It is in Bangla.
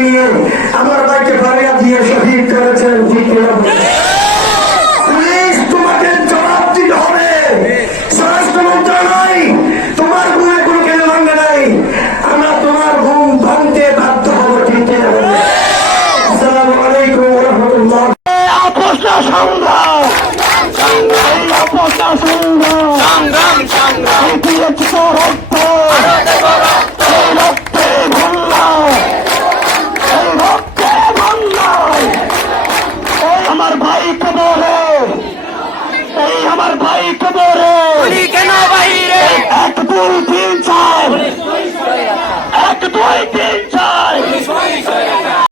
নিয়ে আমার ভাইকে ফারিয়া দিয়ে শহীদ করেছেন। পুলিশ তোমাকে জবাব দিতে হবে। স্বরাষ্ট্র মন্ত্রণালয় তোমার ঘুমে কোনো কেন ভাঙবে নাই, আমরা তোমার ঘুম ভাঙতে বাধ্য হবো। ঠিক আছে? আসসালামু আলাইকুম ওয়া রাহমাতুল্লাহ। আপোষটা সংগ্রাম, এই আপোষটা সংগ্রাম, সংগ্রাম সংগ্রাম, এই রক্ত, এই রক্তে বন্যা, এই রক্তে বন্যা, এই আমার ভাই কবরে, এই আমার ভাই কবরে কেন বাইরে 1 2 3 4 1 2 3